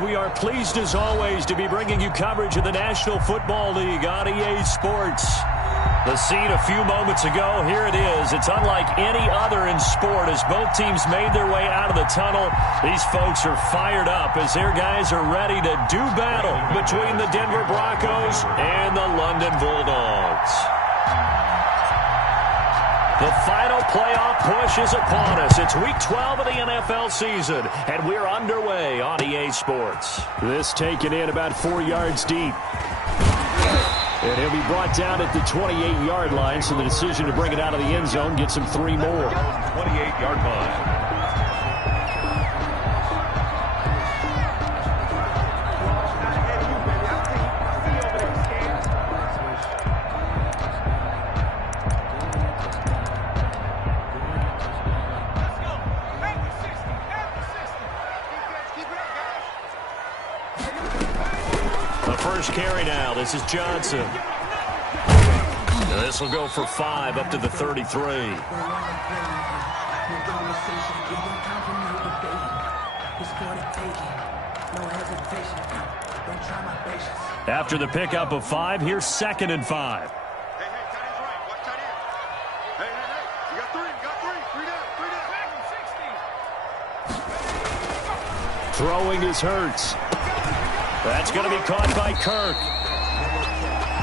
We are pleased as always to be bringing you coverage of the National Football League on EA Sports. The scene a few moments ago, here it is. It's unlike any other in sport as both teams made their way out of the tunnel. These folks are fired up as their guys are ready to do battle between the Denver Broncos and the London Bulldogs. The final playoff push is upon us. It's Week 12 of the NFL season, and we're underway on EA Sports. This taken in about 4 yards deep. And he'll be brought down at the 28-yard line, so the decision to bring it out of the end zone gets him 3 more. 28-yard line. First carry now. This is Johnson. This will go for 5 up to the 33. After the pickup of 5, here's 2nd and 5. Throwing is Hurts. That's going to be caught by Kirk.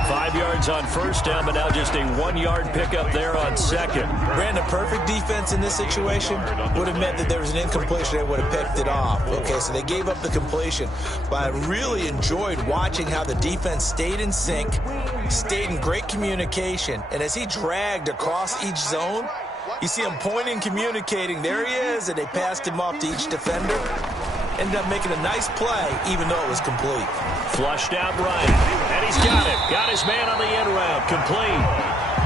5 yards on first down, but now just a 1-yard pickup there on second. Brandon, perfect defense in this situation would have meant that there was an incompletion. They would have picked it off. Okay, so they gave up the completion. But I really enjoyed watching how the defense stayed in sync, stayed in great communication. And as he dragged across each zone, you see him pointing, communicating. There he is, and they passed him off to each defender. Ended up making a nice play, even though it was complete. Flushed out right, and he's got it. Got his man on the end route, complete.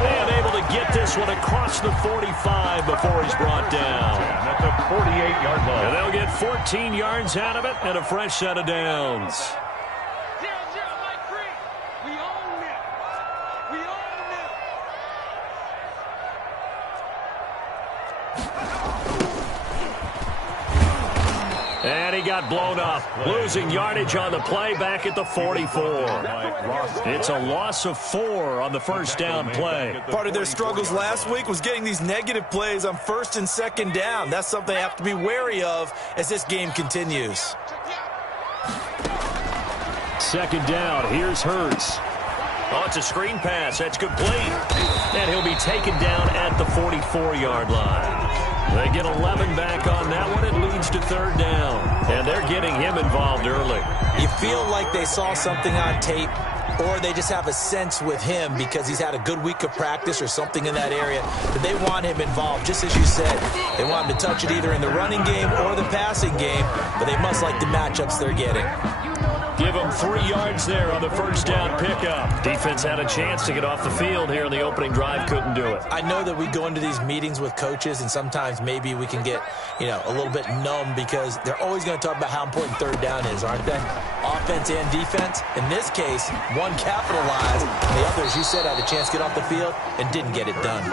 And able to get this one across the 45 before he's brought down. That's a 48-yard line. And they'll get 14 yards out of it and a fresh set of downs. And he got blown up, losing yardage on the play back at the 44. It's a loss of 4 on the first down play. Part of their struggles last week was getting these negative plays on 1st and 2nd down. That's something they have to be wary of as this game continues. 2nd down, here's Hurts. Oh, it's a screen pass. That's complete. And he'll be taken down at the 44-yard line. They get 11 back on that one. It leads to 3rd down. And they're getting him involved early. You feel like they saw something on tape, or they just have a sense with him because he's had a good week of practice or something in that area that they want him involved. Just as you said, they want him to touch it either in the running game or the passing game, but they must like the matchups they're getting. Give them 3 yards there on the first down pickup. Defense had a chance to get off the field here in the opening drive, couldn't do it. I know that we go into these meetings with coaches, and sometimes maybe we can get, a little bit numb because they're always going to talk about how important 3rd down is, aren't they? Offense and defense. In this case, one capitalized, and the other, as you said, had a chance to get off the field and didn't get it done.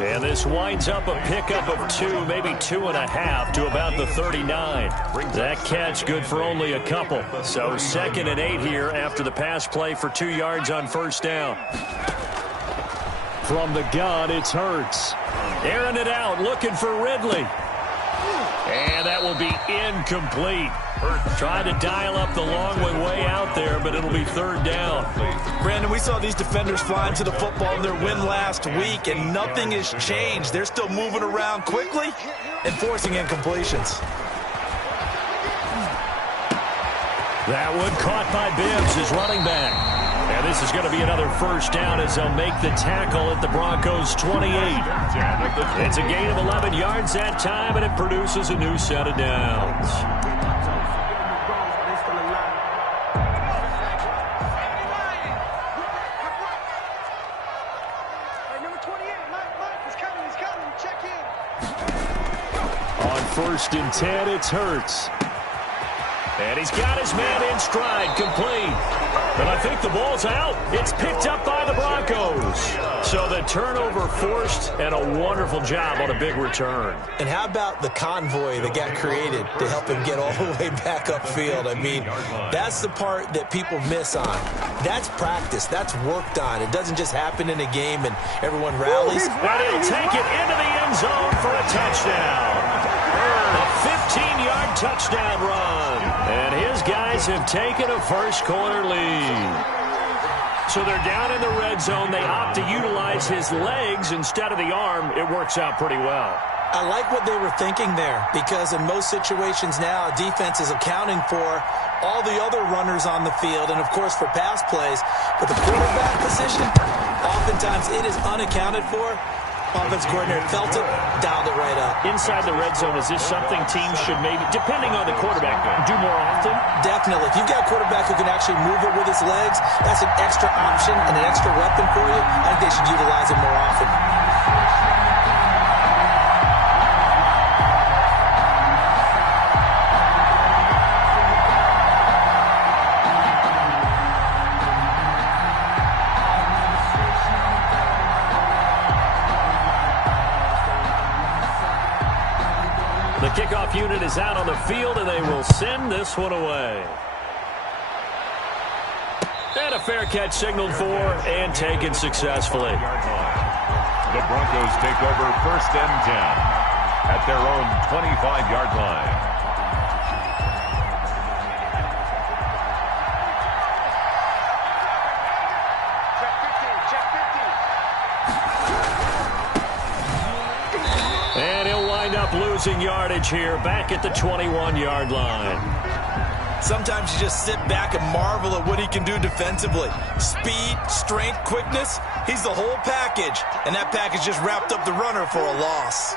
And this winds up a pickup of 2, maybe 2.5 to about the 39. That catch good for only a couple. So 2nd and 8 here after the pass play for 2 yards on first down. From the gun, it's Hurts. Airing it out, looking for Ridley. And that will be incomplete. Trying to dial up the long way out there, but it'll be 3rd down. Brandon, we saw these defenders flying to the football in their win last week, and nothing has changed. They're still moving around quickly and forcing incompletions. That one caught by Bibbs, his running back. And this is going to be another first down as they'll make the tackle at the Broncos' 28. It's a gain of 11 yards that time, and it produces a new set of downs. On 1st and 10, it's Hurts. And he's got his man in stride, complete. And I think the ball's out. It's picked up by the Broncos. So the turnover forced, and a wonderful job on a big return. And how about the convoy that got created to help him get all the way back upfield? I mean, that's the part that people miss on. That's practice. That's worked on. It doesn't just happen in a game and everyone rallies. And he'll take it into the end zone for a touchdown. A 15-yard touchdown run. And his guys have taken a first-quarter lead. So they're down in the red zone. They opt to utilize his legs instead of the arm. It works out pretty well. I like what they were thinking there, because in most situations now, defense is accounting for all the other runners on the field and, of course, for pass plays. But the quarterback position, oftentimes it is unaccounted for. Offense coordinator felt it, dialed it right up. Inside the red zone, is this something teams should maybe, depending on the quarterback, do more often? Definitely. If you've got a quarterback who can actually move it with his legs, that's an extra option and an extra weapon for you. I think they should utilize it more often. The kickoff unit is out on the field, and they will send this one away. And a fair catch signaled for and taken successfully. The Broncos take over 1st and 10 at their own 25-yard line. And he'll wind up losing yardage here back at the 21-yard line. Sometimes you just sit back and marvel at what he can do defensively. Speed, strength, quickness, he's the whole package. And that package just wrapped up the runner for a loss.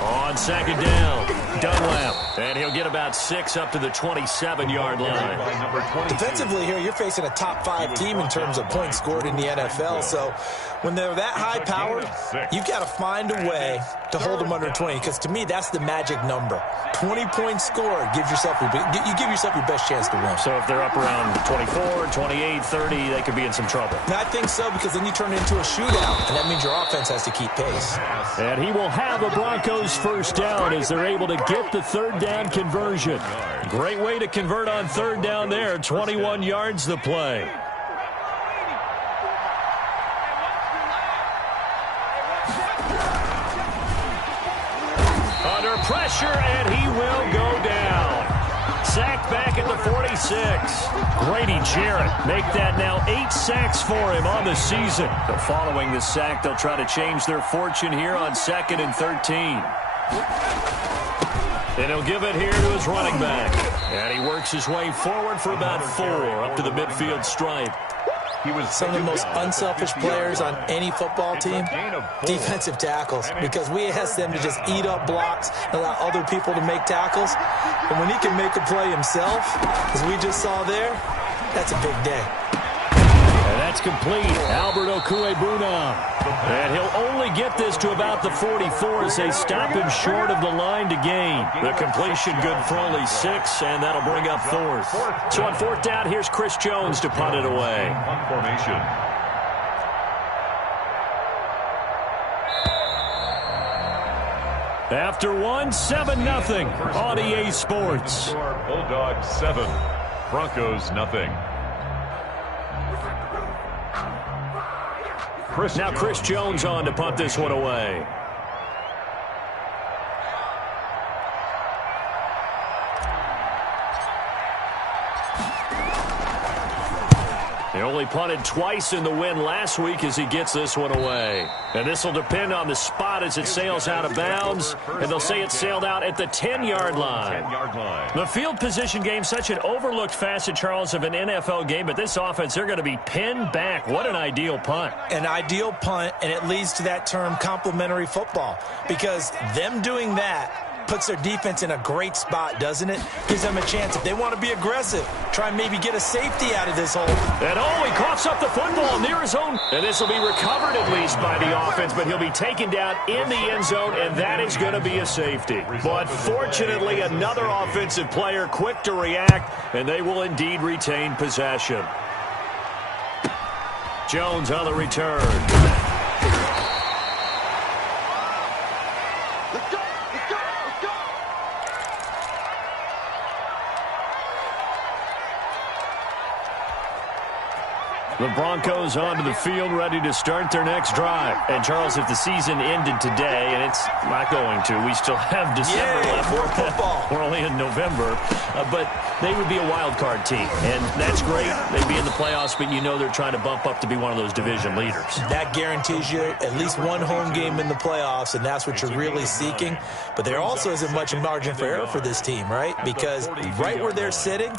On 2nd down, Dunlap. And he'll get about 6 up to the 27-yard line. Defensively here, you're facing a top 5 team in terms of points scored in the NFL. So when they're that high-powered, you've got to find a way to hold them under 20. Because to me, that's the magic number. 20 points scored gives yourself you give yourself your best chance to win. So if they're up around 24, 28, 30, they could be in some trouble. And I think so, because then you turn it into a shootout, and that means your offense has to keep pace. And he will have a Broncos first down as they're able to get the 3rd down conversion. Great way to convert on 3rd down there. 21 yards the play. Under pressure, and he will go down. Sacked back at the 46. Grady Jarrett make that now 8 sacks for him on the season. So following the sack, they'll try to change their fortune here on 2nd and 13. And he'll give it here to his running back. And he works his way forward for about 4 up to the midfield stripe. He was some of the most unselfish players on any football team, defensive tackles, because we ask them to just eat up blocks and allow other people to make tackles. And when he can make a play himself, as we just saw there, that's a big day. And that's complete. Albert Okwuegbunam. And he'll only get this to about the 44 as they stop him short of the line to gain. The completion good for only 6, and that'll bring up 4th. So on 4th down, here's Chris Jones to punt it away. Formation. After 1, 7-0 on EA Sports. Bulldogs 7, Broncos nothing. Now Chris Jones on to punt this one away. He only punted twice in the win last week as he gets this one away. And this will depend on the spot as it sails out of bounds. And they'll say it sailed out at the 10-yard line. The field position game, such an overlooked facet, Charles, of an NFL game. But this offense, they're going to be pinned back. What an ideal punt. An ideal punt, and it leads to that term complementary football. Because them doing that puts their defense in a great spot, doesn't it? Gives them a chance. If they want to be aggressive, try and maybe get a safety out of this hole. And he coughs up the football near his own. And this will be recovered at least by the offense, but he'll be taken down in the end zone, and that is going to be a safety. But fortunately, another offensive player quick to react, and they will indeed retain possession. Jones on the return. The Broncos onto the field, ready to start their next drive. And, Charles, if the season ended today, and it's not going to, we still have December left. More football. We're only in November. But they would be a wild card team. And that's great. They'd be in the playoffs, but you know they're trying to bump up to be one of those division leaders. That guarantees you at least one home game in the playoffs, and that's what you're really seeking. But there also isn't much margin for error for this team, right? Because right where they're sitting,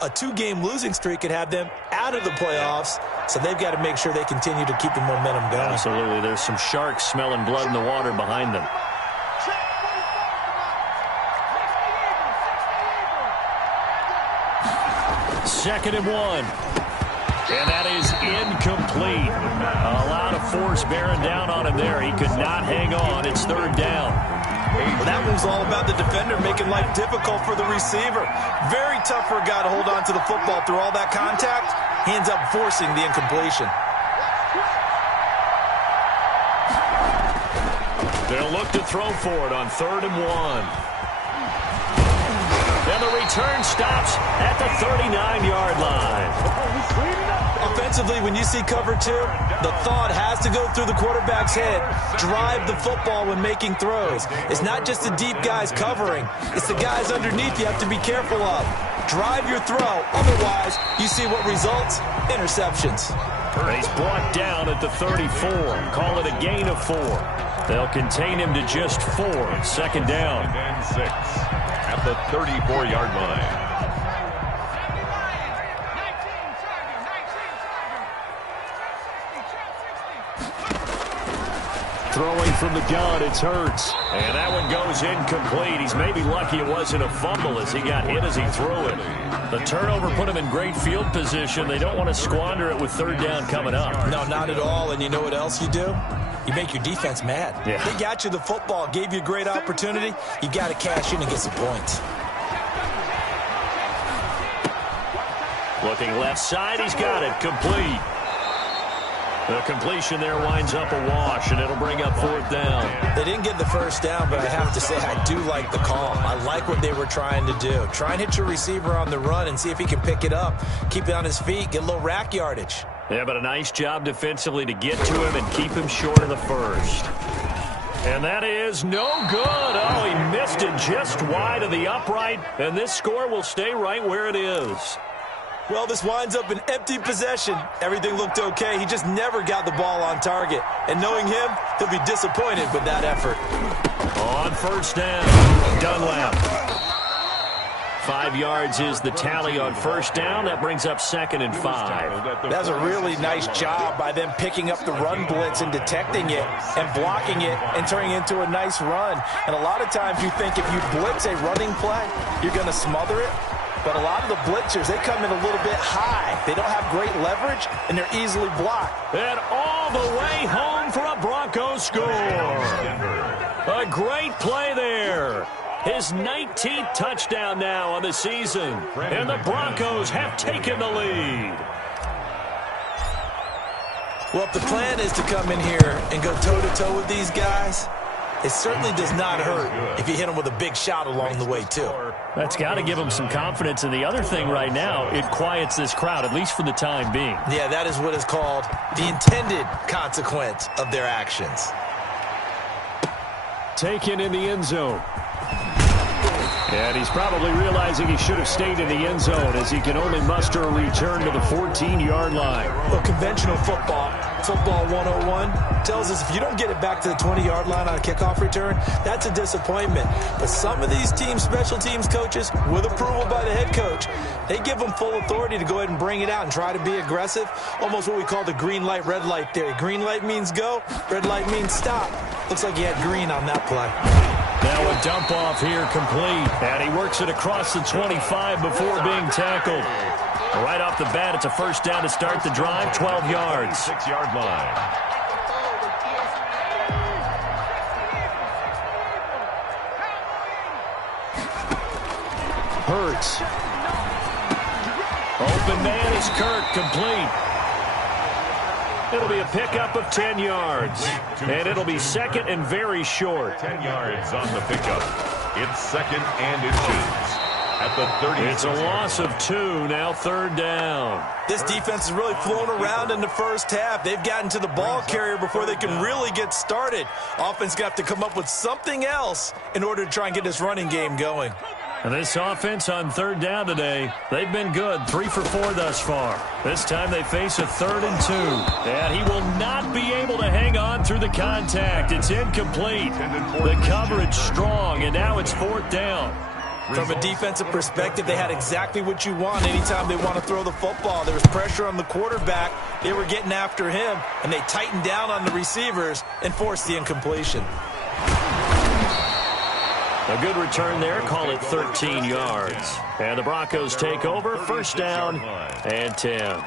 a 2-game losing streak could have them out of the playoffs, so they've got to make sure they continue to keep the momentum going. Absolutely. There's some sharks smelling blood in the water behind them. Second and 1. And that is incomplete. A lot of force bearing down on him there. He could not hang on. It's third down. Well, that one's all about the defender making life difficult for the receiver. Very tough for a guy to hold on to the football through all that contact. He ends up forcing the incompletion. They'll look to throw for it on 3rd and 1. And the return stops at the 39-yard line. Offensively, when you see cover 2, the thought has to go through the quarterback's head. Drive the football when making throws. It's not just the deep guys covering. It's the guys underneath you have to be careful of. Drive your throw. Otherwise, you see what results? Interceptions. He's brought down at the 34. Call it a gain of 4. They'll contain him to just 4. Second down. And 6 at the 34-yard line. Throwing from the gun, it's Hurts. And that one goes incomplete. He's maybe lucky it wasn't a fumble as he got hit as he threw it. The turnover put him in great field position. They don't want to squander it with 3rd down coming up. No, not at all. And you know what else you do? You make your defense mad. Yeah. They got you the football, gave you a great opportunity. You got to cash in and get some points. Looking left side, he's got it. Complete. The completion there winds up a wash, and it'll bring up 4th down. They didn't get the first down, but I have to say I do like the call. I like what they were trying to do. Try and hit your receiver on the run and see if he can pick it up. Keep it on his feet, get a little rack yardage. Yeah, but a nice job defensively to get to him and keep him short of the first. And that is no good. Oh, he missed it just wide of the upright, and this score will stay right where it is. Well, this winds up an empty possession. Everything looked okay. He just never got the ball on target. And knowing him, he'll be disappointed with that effort. On 1st down, Dunlap. 5 yards is the tally on 1st down. That brings up 2nd and 5. That's a really nice job by them picking up the run blitz and detecting it and blocking it and turning it into a nice run. And a lot of times you think if you blitz a running play, you're going to smother it. But a lot of the blitzers, they come in a little bit high. They don't have great leverage, and they're easily blocked. And all the way home for a Broncos score. A great play there. His 19th touchdown now on the season. And the Broncos have taken the lead. Well, if the plan is to come in here and go toe-to-toe with these guys, it certainly does not hurt if you hit them with a big shot along the way, too. That's got to give them some confidence. And the other thing right now, it quiets this crowd, at least for the time being. Yeah, that is what is called the intended consequence of their actions. Taken in the end zone. And he's probably realizing he should have stayed in the end zone as he can only muster a return to the 14-yard line. Well, conventional football 101, tells us if you don't get it back to the 20-yard line on a kickoff return, that's a disappointment. But some of these teams, special teams coaches, with approval by the head coach, they give them full authority to go ahead and bring it out and try to be aggressive. Almost what we call the green light, red light theory. Green light means go, red light means stop. Looks like he had green on that play. Now a dump off here complete. And he works it across the 25 before being tackled. Right off the bat, it's a first down to start the drive, 12 yards. 6-yard line. Hurts. Open man is Kirk, complete. It'll be a pickup of 10 yards. And it'll be second and very short. 10 yards on the pickup. It's second and inches. At the 30. It's a loss of 2, now third down. This defense has really flown around in the first half. They've gotten to the ball carrier before they can really get started. Offense got to come up with something else in order to try and get this running game going. And this offense on third down today, they've been good, 3 for 4 thus far. This time they face a 3rd and 2. And he will not be able to hang on through the contact. It's incomplete. The coverage strong, and now it's 4th down. From a defensive perspective, they had exactly what you want anytime they want to throw the football. There was pressure on the quarterback. They were getting after him, and they tightened down on the receivers and forced the incompletion. A good return there. Call it 13 yards. And the Broncos take over. First down and 10.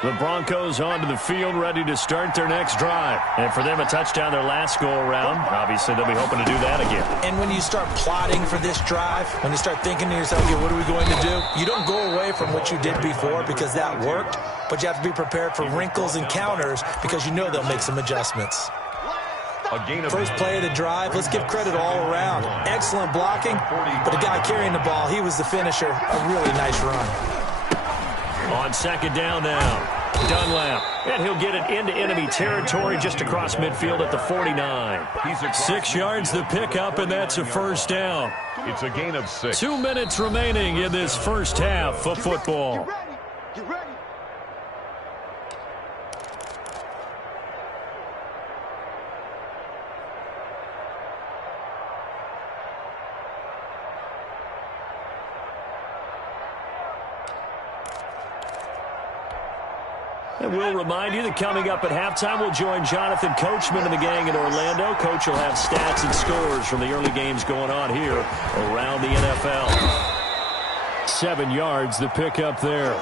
The Broncos onto the field, ready to start their next drive. And for them, a touchdown their last go-around. Obviously, they'll be hoping to do that again. And when you start plotting for this drive, when you start thinking to yourself, okay, what are we going to do? You don't go away from what you did before because that worked, but you have to be prepared for wrinkles and counters because you know they'll make some adjustments. First play of the drive, let's give credit all around. Excellent blocking, but the guy carrying the ball, he was the finisher. A really nice run. On second down now, Dunlap. And he'll get it into enemy territory just across midfield at the 49. 6 yards the pickup, and that's a first down. It's a gain of 6. 2 minutes remaining in this first half of football. Get ready. And we'll remind you that coming up at halftime, we'll join Jonathan Coachman and the gang in Orlando. Coach will have stats and scores from the early games going on here around the NFL. 7 yards, the pickup there.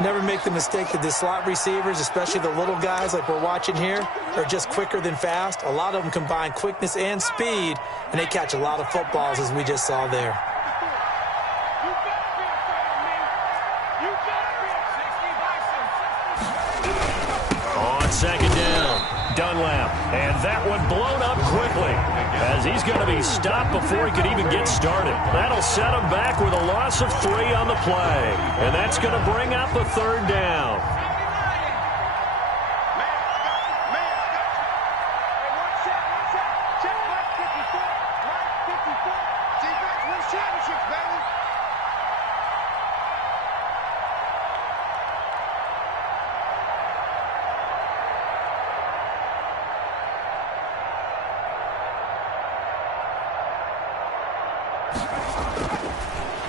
Never make the mistake that the slot receivers, especially the little guys like we're watching here, are just quicker than fast. A lot of them combine quickness and speed, and they catch a lot of footballs, as we just saw there. Second down, Dunlap, and that one blown up quickly as he's going to be stopped before he could even get started. That'll set him back with a loss of 3 on the play, and that's going to bring up a third down.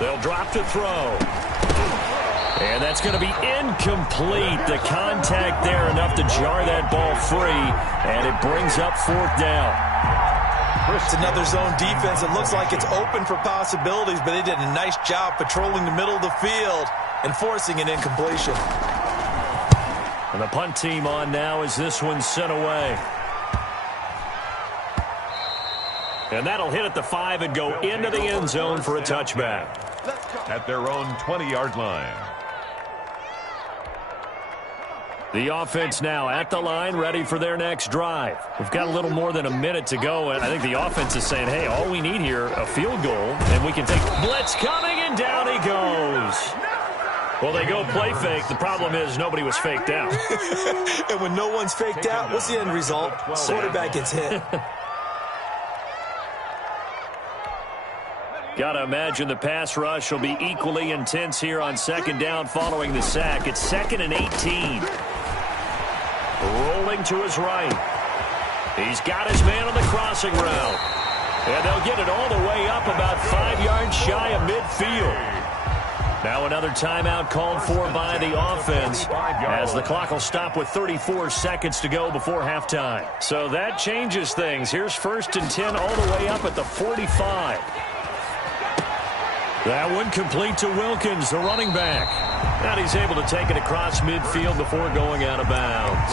They'll drop to throw. And that's going to be incomplete. The contact there enough to jar that ball free, and it brings up 4th down. It's another zone defense. It looks like it's open for possibilities, but they did a nice job patrolling the middle of the field and forcing an incompletion. And the punt team on now as this one's sent away. And that'll hit at the 5 and go into the end zone for a touchback. At their own 20-yard line. The offense now at the line, ready for their next drive. We've got a little more than a minute to go, and I think the offense is saying, hey, all we need here, a field goal, and we can take blitz coming, and down he goes. Well, they go play fake. The problem is nobody was faked out. And when no one's faked out, what's the end result? Quarterback gets hit. Got to imagine the pass rush will be equally intense here on second down following the sack. It's 2nd and 18. Rolling to his right. He's got his man on the crossing route. And they'll get it all the way up about 5 yards shy of midfield. Now another timeout called for by the offense as the clock will stop with 34 seconds to go before halftime. So that changes things. Here's 1st and 10 all the way up at the 45. That one complete to Wilkins, the running back. And he's able to take it across midfield before going out of bounds.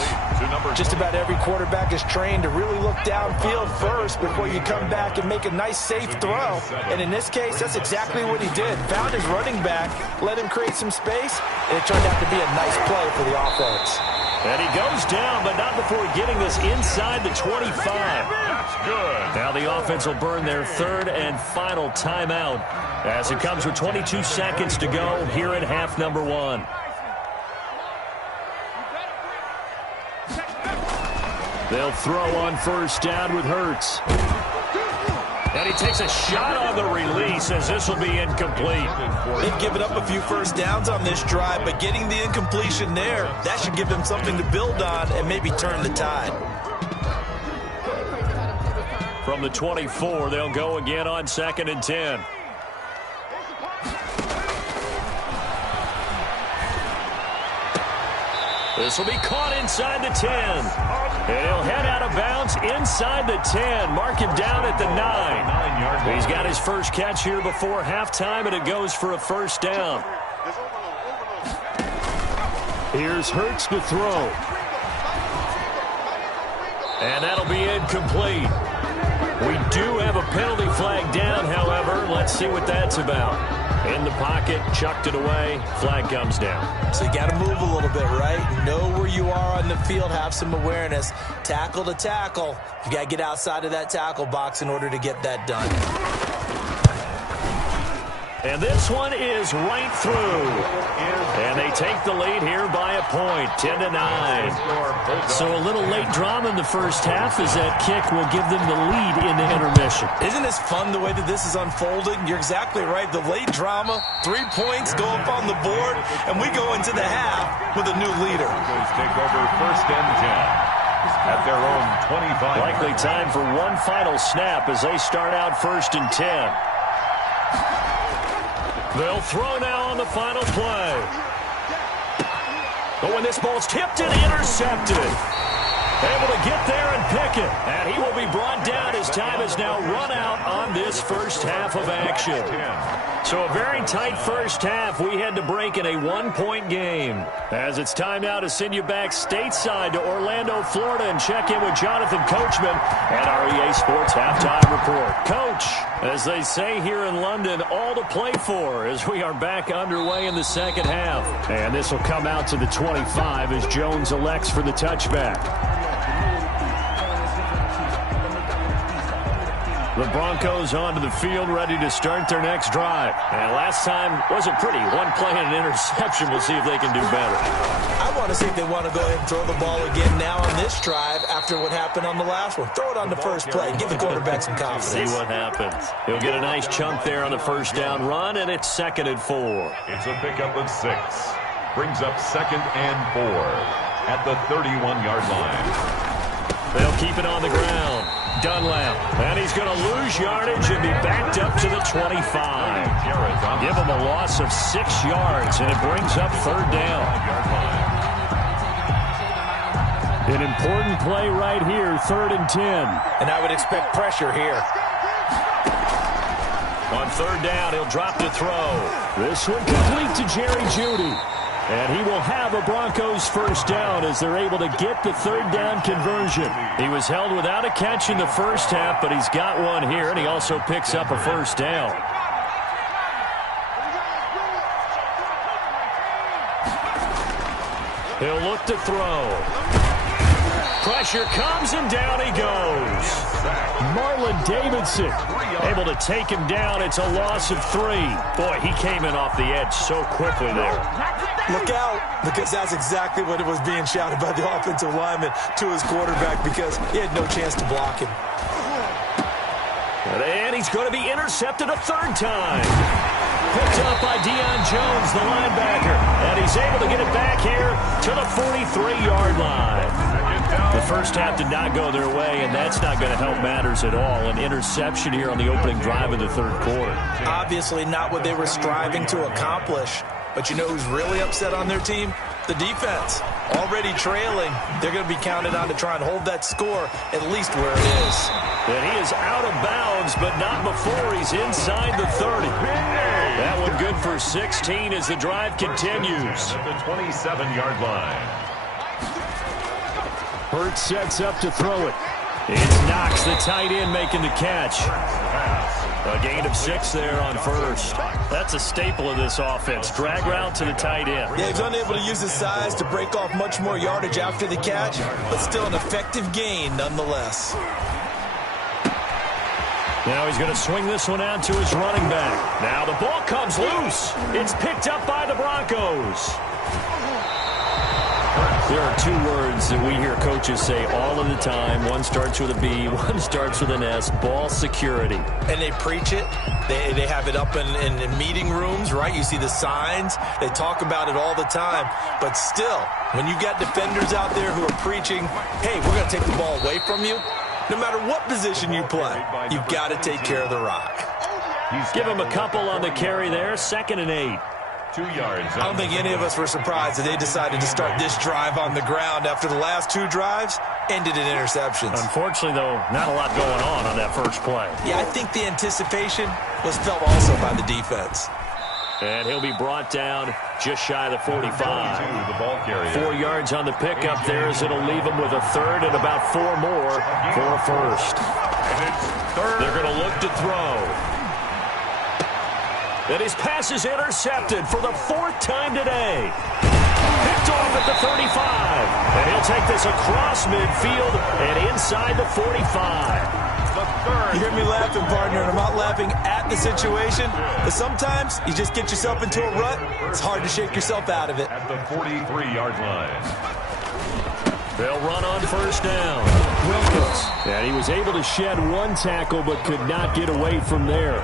Just about every quarterback is trained to really look downfield first before you come back and make a nice, safe throw. And in this case, that's exactly what he did. Found his running back, let him create some space, and it turned out to be a nice play for the offense. And he goes down, but not before getting this inside the 25. That's good. Now the offense will burn their 3rd and final timeout as it comes with 22 seconds to go here in half number 1. They'll throw on 1st down with Hurts. And he takes a shot on the release as this will be incomplete. They've given up a few 1st downs on this drive, but getting the incompletion there, that should give them something to build on and maybe turn the tide. From the 24, they'll go again on 2nd and 10. This will be caught inside the 10. And he'll head out of bounds inside the 10. Mark him down at the 9. He's got his first catch here before halftime, and it goes for a 1st down. Here's Hurts to throw. And that'll be incomplete. We do have a penalty flag down, however. Let's see what that's about. In the pocket, chucked it away, flag comes down. So you got to move a little bit, right? Know where you are on the field, have some awareness. Tackle to tackle. You got to get outside of that tackle box in order to get that done. And this one is right through. And they take the lead here by a point, 10-9. So a little late drama in the first half as that kick will give them the lead into intermission. Isn't this fun the way that this is unfolding? You're exactly right. The late drama, 3 points go up on the board, and we go into the half with a new leader. Broncos take over 1st and 10 at their own 25. Likely time for one final snap as they start out 1st and 10. They'll throw now on the final play. But when this ball's tipped and intercepted, able to get there and pick it. And he will be brought down as time has now run out on this first half of action. So a very tight first half. We had to break in a 1-point game. As it's time now to send you back stateside to Orlando, Florida, and check in with Jonathan Coachman at our EA Sports Halftime Report. Coach, as they say here in London, all to play for as we are back underway in the second half. And this will come out to the 25 as Jones elects for the touchback. The Broncos onto the field, ready to start their next drive. And last time wasn't pretty. One play and an interception. We'll see if they can do better. I want to see if they want to go ahead and throw the ball again now on this drive after what happened on the last one. Throw it on the first play. Give the quarterback some confidence. See what happens. He'll get a nice chunk there on the first down run, and it's 2nd and 4. It's a pickup of 6. Brings up 2nd and 4 at the 31-yard line. They'll keep it on the ground. Dunlap, and he's going to lose yardage and be backed up to the 25. Give him a loss of 6 yards, and it brings up 3rd down. An important play right here, 3rd and 10. And I would expect pressure here. On 3rd down, he'll drop to throw. This one complete to Jerry Jeudy. And he will have a Broncos first down as they're able to get the 3rd down conversion. He was held without a catch in the first half, but he's got one here, and he also picks up a first down. He'll look to throw. Pressure comes, and down he goes. Marlon Davidson able to take him down. It's a loss of 3. Boy, he came in off the edge so quickly there. Look out, because that's exactly what it was being shouted by the offensive lineman to his quarterback because he had no chance to block him. And he's going to be intercepted a 3rd time. Picked up by Deion Jones, the linebacker. And he's able to get it back here to the 43-yard line. The first half did not go their way, and that's not going to help matters at all. An interception here on the opening drive of the third quarter. Obviously not what they were striving to accomplish. But you know who's really upset on their team? The defense. Already trailing. They're going to be counted on to try and hold that score at least where it is. And he is out of bounds, but not before he's inside the 30. That one good for 16 as the drive continues. At the 27-yard line. Hurts sets up to throw it. It's Knox, the tight end, making the catch. A gain of 6 there on first. That's a staple of this offense. Drag route to the tight end. Yeah, he's unable to use his size to break off much more yardage after the catch, but still an effective gain nonetheless. Now he's going to swing this one out to his running back. Now the ball comes loose. It's picked up by the Broncos. There are 2 words that we hear coaches say all of the time. One starts with a B, one starts with an S. Ball security. And they preach it. They have it up in meeting rooms, right? You see the signs. They talk about it all the time. But still, when you got defenders out there who are preaching, hey, we're going to take the ball away from you, no matter what position you play, you've got to take care of the rock. Give him a couple on the carry there. 2nd and 8. 2 yards. I don't think any of us were surprised that they decided to start this drive on the ground after the last 2 drives ended in interceptions. Unfortunately, though, not a lot going on that first play. Yeah, I think the anticipation was felt also by the defense. And he'll be brought down just shy of the 45. The ball carrier. 4 yards on the pickup there as it'll leave him with a 3rd and about 4 more for a first. And it's 3rd. They're going to look to throw. And his pass is intercepted for the 4th time today. Picked off at the 35. And he'll take this across midfield and inside the 45. The 3rd. You hear me laughing, partner, and I'm not laughing at the situation, but sometimes you just get yourself into a rut. It's hard to shake yourself out of it. At the 43-yard line. They'll run on first down. Wilkins. And he was able to shed 1 tackle but could not get away from there.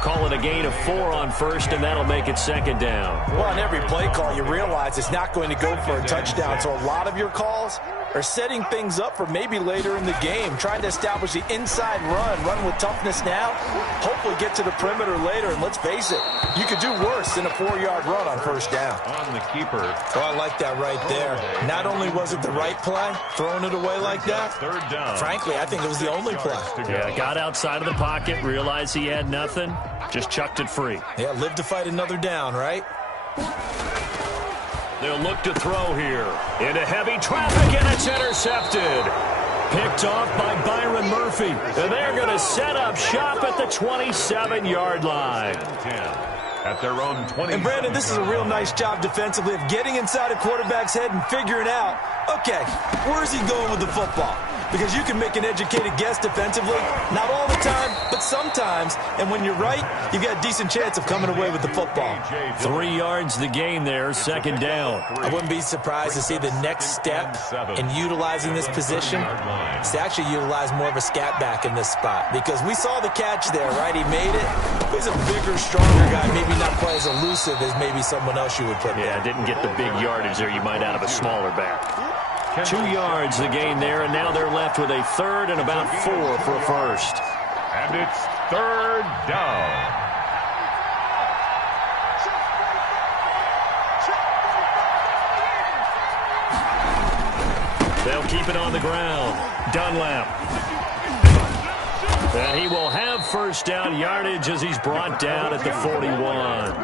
Call it a gain of 4 on first, and that'll make it 2nd down. Well, on every play call, you realize it's not going to go for a touchdown, so a lot of your calls are setting things up for maybe later in the game, trying to establish the inside run with toughness now, hopefully get to the perimeter later, and let's face it, you could do worse than a 4-yard run on first down. On the keeper. Oh, I like that right there. Not only was it the right play, throwing it away like that, 3rd down. frankly, I think it was the only play. Yeah, got outside of the pocket, realized he had nothing, just chucked it free. Yeah, live to fight another down, right? They'll look to throw here. Into heavy traffic, and it's intercepted. Picked off by Byron Murphy. And they're going to set up shop at the 27-yard line. 10 at their own 20. And, Brandon, this is a real nice job defensively of getting inside a quarterback's head and figuring out, okay, where's he going with the football? Because you can make an educated guess defensively, not all the time, but sometimes. And when you're right, you've got a decent chance of coming away with the football. 3 yards the gain there, 2nd down. I wouldn't be surprised to see the next step in utilizing this position is to actually utilize more of a scat back in this spot. Because we saw the catch there, right? He made it. He's a bigger, stronger guy, maybe not quite as elusive as maybe someone else you would put there. Yeah, didn't get the big yardage there you might out of a smaller back. 2 yards the gain there, and now they're left with a 3rd and about 4 for a first. And it's 3rd down. They'll keep it on the ground. Dunlap. And he will have first down yardage as he's brought down at the 41.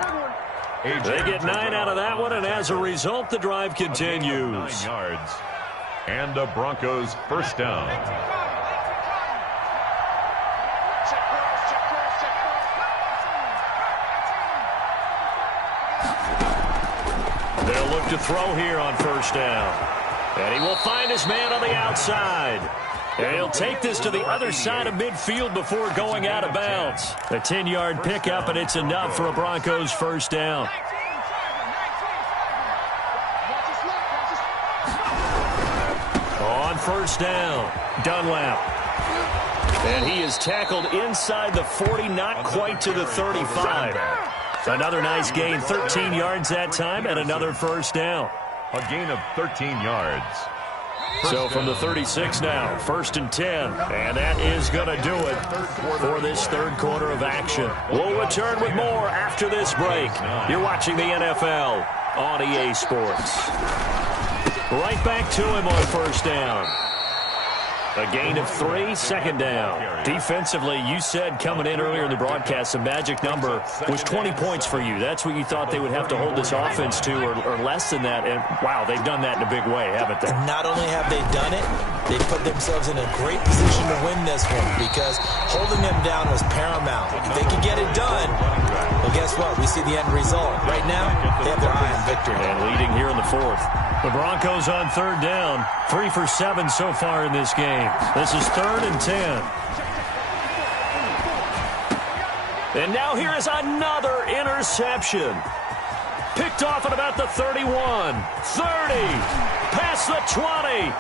They get 9 out of that one, and as a result, the drive continues. 9 yards. And the Broncos first down. They'll look to throw here on first down. And he will find his man on the outside. And he'll take this to the other side of midfield before going out of bounds. A 10-yard pickup, and it's enough for a Broncos first down. On first down, Dunlap. And he is tackled inside the 40, not quite to the 35. Another nice gain, 13 yards that time, and another first down. A gain of 13 yards. So from the 36 now, 1st and 10. And that is going to do it for this third quarter of action. We'll return with more after this break. You're watching the NFL on EA Sports. Right back to him on 1st down. A gain of 3, 2nd down. Defensively, you said coming in earlier in the broadcast, the magic number was 20 points for you. That's what you thought they would have to hold this offense to, or less than that. And, wow, they've done that in a big way, haven't they? Not only have they done it, they put themselves in a great position to win this one because holding them down was paramount. If they could get it done, well, guess what? We see the end result. Right now, they have their eye on victory. And leading here in the 4th. The Broncos on 3rd down. 3 for 7 so far in this game. This is 3rd and 10. And now here is another interception. Picked off at about the 31, 30, past the 20.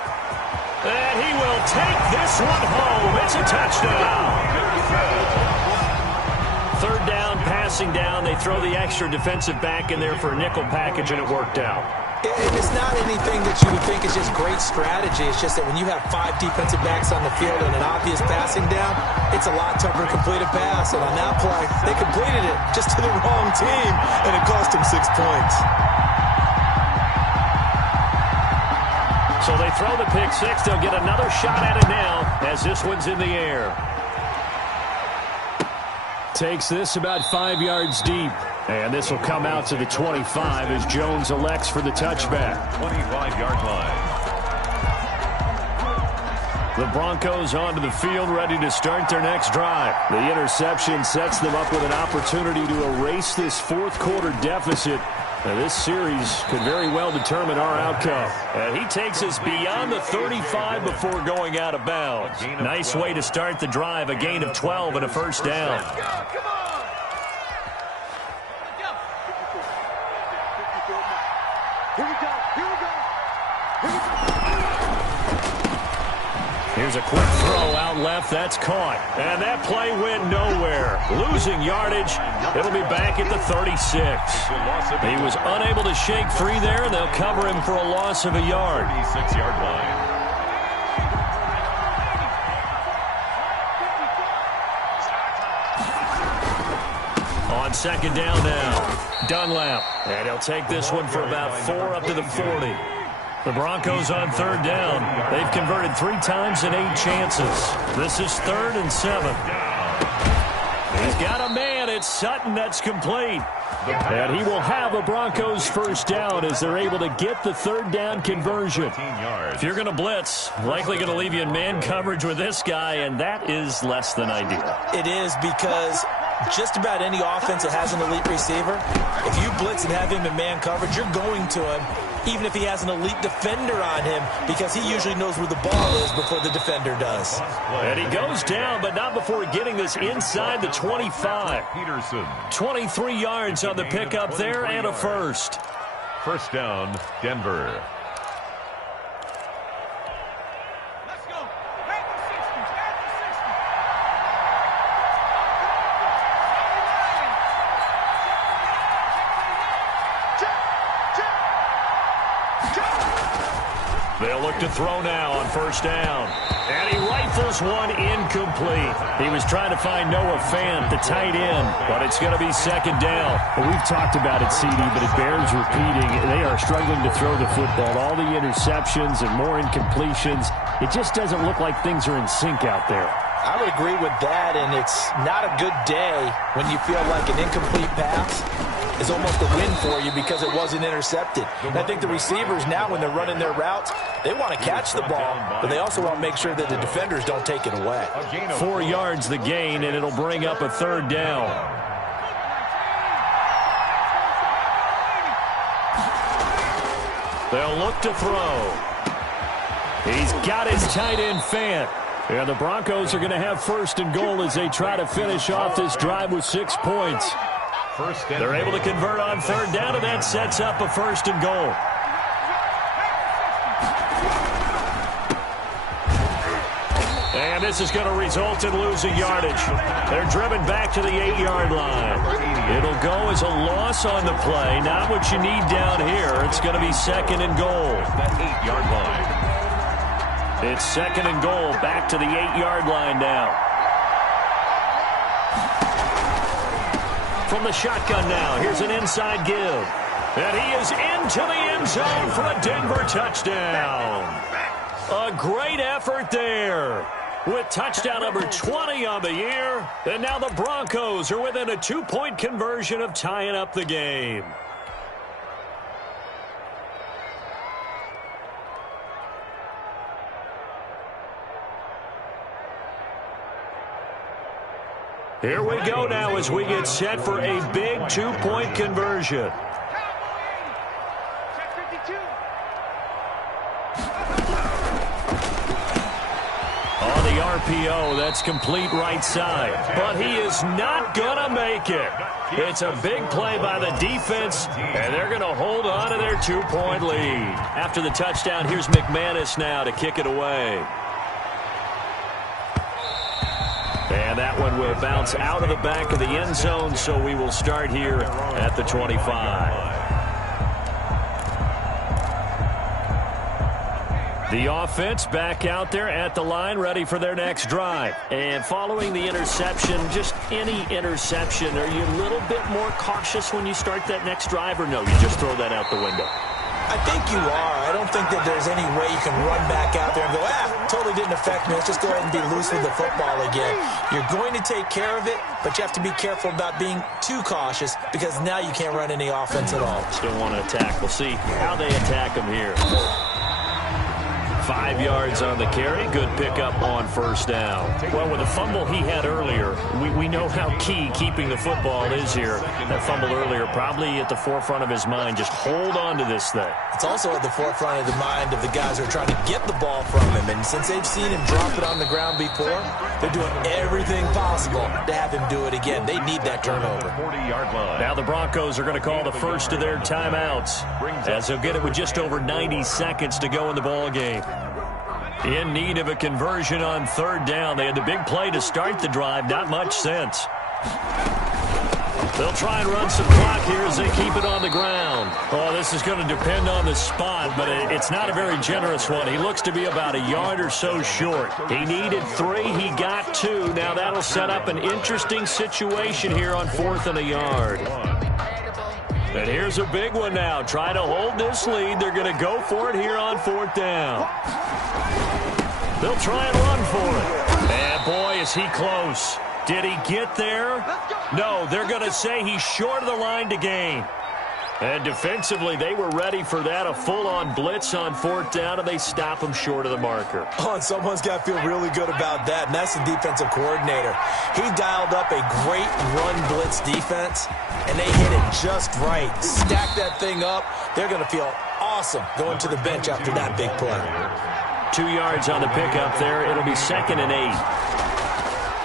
And he will take this one home. It's a touchdown. 3rd down, passing down. They throw the extra defensive back in there for a nickel package, and it worked out. It's not anything that you would think is just great strategy. It's just that when you have 5 defensive backs on the field and an obvious passing down, it's a lot tougher to complete a pass. And on that play, they completed it just to the wrong team, and it cost them 6 points. So they throw the pick 6. They'll get another shot at it now as this one's in the air. Takes this about 5 yards deep. And this will come out to the 25 as Jones elects for the touchback. 25-yard line. The Broncos onto the field, ready to start their next drive. The interception sets them up with an opportunity to erase this 4th quarter deficit. Now, this series could very well determine our outcome. And he takes us beyond the 35 before going out of bounds. Nice way to start the drive, a gain of 12 and a 1st down. Here's a quick throw out left. That's caught. And that play went nowhere. Losing yardage. It'll be back at the 36. He was unable to shake free there, and they'll cover him for a loss of a yard. 36-yard line. On 2nd down now. Dunlap. And he'll take this one for about 4 up to the 40. The Broncos on 3rd down. They've converted 3 times in 8 chances. This is 3rd and 7. He's got a man. It's Sutton that's complete. And he will have a Broncos 1st down as they're able to get the 3rd down conversion. If you're going to blitz, likely going to leave you in man coverage with this guy, and that is less than ideal. It is because just about any offense that has an elite receiver, if you blitz and have him in man coverage, you're going to him, even if he has an elite defender on him, because he usually knows where the ball is before the defender does. And he goes down, but not before getting this inside the 25. Peterson. 23 yards on the pickup there and a 1st. 1st down, Denver. They'll look to throw now on 1st down. And he rifles one incomplete. He was trying to find Noah Fant, the tight end, but it's going to be 2nd down. Well, we've talked about it, CD, but it bears repeating. They are struggling to throw the football. All the interceptions and more incompletions. It just doesn't look like things are in sync out there. I would agree with that, and it's not a good day when you feel like an incomplete pass is almost a win for you because it wasn't intercepted. And I think the receivers now, when they're running their routes, they want to catch the ball, but they also want to make sure that the defenders don't take it away. 4 yards the gain, and it'll bring up a 3rd down. They'll look to throw. He's got his tight end Fant. And the Broncos are going to have 1st and goal as they try to finish off this drive with 6 points. They're able to convert on 3rd down, and that sets up a 1st and goal. And this is going to result in losing yardage. They're driven back to the 8-yard line. It'll go as a loss on the play. Not what you need down here. It's going to be 2nd and goal. That 8-yard line. It's 2nd and goal, back to the 8-yard line now. From the shotgun now, here's an inside give. And he is into the end zone for a Denver touchdown. A great effort there, with touchdown number 20 on the year. And now the Broncos are within a 2-point conversion of tying up the game. Here we go now as we get set for a big 2-point conversion. On the RPO, that's complete right side. But he is not going to make it. It's a big play by the defense, and they're going to hold on to their 2-point lead. After the touchdown, here's McManus now to kick it away. And that one will bounce out of the back of the end zone, so we will start here at the 25. The offense back out there at the line, ready for their next drive. And following the interception, just any interception, are you a little bit more cautious when you start that next drive, or no, you just throw that out the window? I think you are. I don't think that there's any way you can run back out there and go, totally didn't affect me. Let's just go ahead and be loose with the football again. You're going to take care of it, but you have to be careful about being too cautious because now you can't run any offense at all. Still want to attack. We'll see how they attack them here. 5 yards on the carry. Good pickup on first down. Well, with the fumble he had earlier, we know how key keeping the football is here. That fumble earlier probably at the forefront of his mind. Just hold on to this thing. It's also at the forefront of the mind of the guys who are trying to get the ball from him. And since they've seen him drop it on the ground before, they're doing everything possible to have him do it again. They need that turnover. 40-yard line. Now the Broncos are going to call the first of their timeouts, as they'll get it with just over 90 seconds to go in the ball game. In need of a conversion on third down. They had the big play to start the drive. Not much sense. They'll try and run some clock here as they keep it on the ground. Oh, this is going to depend on the spot, but it's not a very generous one. He looks to be about a yard or so short. He needed 3. He got 2. Now that'll set up an interesting situation here on 4th and a yard. And here's a big one now. Try to hold this lead. They're going to go for it here on 4th down. They'll try and run for it. And boy, is he close. Did he get there? No, they're going to say he's short of the line to gain. And defensively, they were ready for that, a full-on blitz on 4th down, and they stop him short of the marker. Oh, and someone's got to feel really good about that, and that's the defensive coordinator. He dialed up a great run blitz defense, and they hit it just right. Stack that thing up. They're going to feel awesome going to the bench after that big play. 2 yards on the pickup there. It'll be 2nd and 8.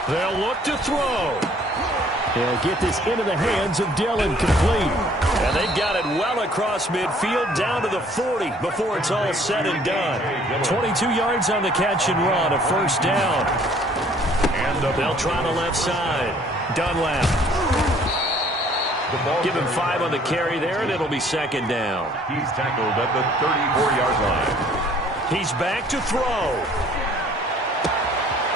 They'll look to throw. They'll get this into the hands of Dillon, complete. And they got it well across midfield down to the 40 before it's all said and done. 22 yards on the catch and run, a first down. And they'll try the left side. Dunlap. Give him 5 on the carry there, and it'll be 2nd down. He's tackled at the 34-yard line. He's back to throw.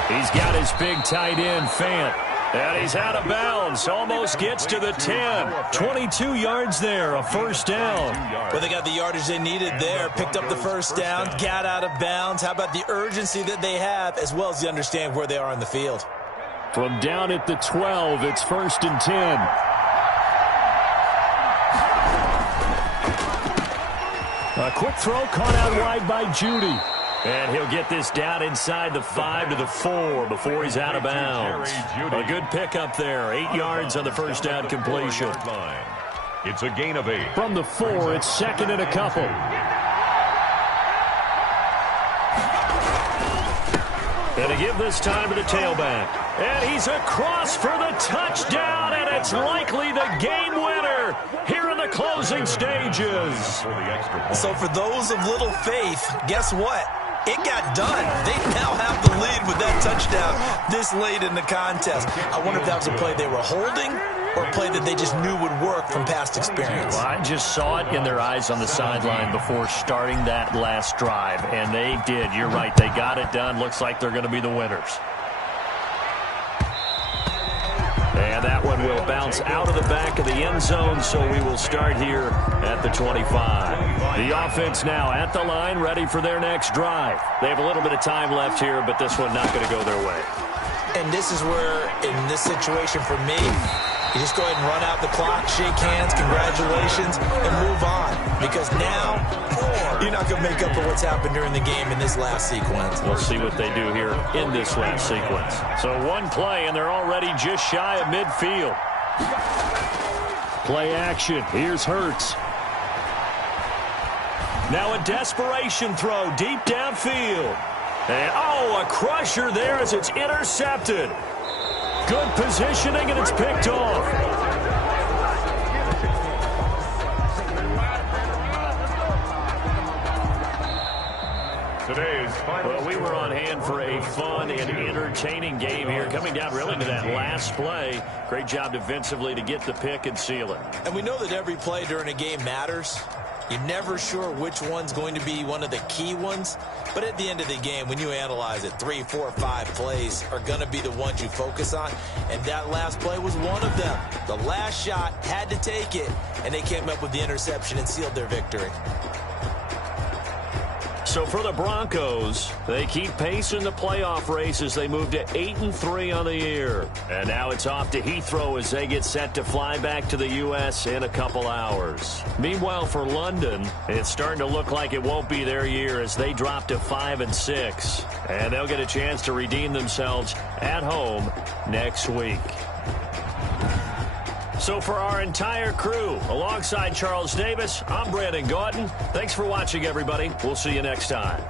He's got his big tight end, Fant. And he's out of bounds. Almost gets to the 10. 22 yards there, a first down. Well, they got the yardage they needed there. Picked up the first down, got out of bounds. How about the urgency that they have, as well as you understand where they are on the field? From down at the 12, it's 1st and 10. A quick throw caught out wide by Judy. And he'll get this down inside the 5 to the 4 before he's out of bounds. A good pickup there. 8 yards on the first down completion. It's a gain of 8. From the 4, it's 2nd and a couple. And to give this time to the tailback. And he's across for the touchdown, and it's likely the game winner here in the closing stages. So for those of little faith, guess what? It got done. They now have the lead with that touchdown this late in the contest. I wonder if that was a play they were holding or a play that they just knew would work from past experience? Well, I just saw it in their eyes on the sideline before starting that last drive, and they did. You're right. They got it done. Looks like they're going to be the winners. And that one will bounce out of the back of the end zone, so we will start here at the 25. The offense now at the line, ready for their next drive. They have a little bit of time left here, but this one not going to go their way. And this is where, in this situation for me, you just go ahead and run out the clock, shake hands, congratulations, and move on. Because now, you're not going to make up for what's happened during the game in this last sequence. We'll see what they do here in this last sequence. So one play, and they're already just shy of midfield. Play action. Here's Hurts. Now a desperation throw deep downfield. And, a crusher there as it's intercepted. Good positioning, and it's picked off. Well, we were on hand for a fun and entertaining game here. Coming down really to that last play. Great job defensively to get the pick and seal it. And we know that every play during a game matters. You're never sure which one's going to be one of the key ones. But at the end of the game, when you analyze it, 3, 4, 5 plays are going to be the ones you focus on. And that last play was one of them. The last shot had to take it, and they came up with the interception and sealed their victory. So for the Broncos, they keep pace in the playoff race as they move to 8-3 on the year. And now it's off to Heathrow as they get set to fly back to the U.S. in a couple hours. Meanwhile, for London, it's starting to look like it won't be their year as they drop to 5-6. And they'll get a chance to redeem themselves at home next week. So for our entire crew, alongside Charles Davis, I'm Brandon Gautin. Thanks for watching, everybody. We'll see you next time.